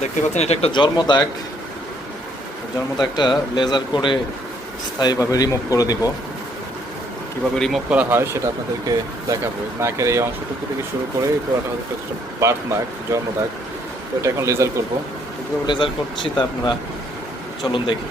দেখতে পাচ্ছেন এটা একটা জন্মদাগটা লেজার করে স্থায়ীভাবে রিমুভ করে দিব। কীভাবে রিমুভ করা হয় সেটা আপনাদেরকে দেখাবো। নাকের এই অংশটুকু থেকে শুরু করে এই পুরোটা হচ্ছে একটা বার্থ মার্ক, জন্মদাগ। তো এটা এখন লেজার করবো। কীভাবে লেজার করছি তা আপনারা চলুন দেখি।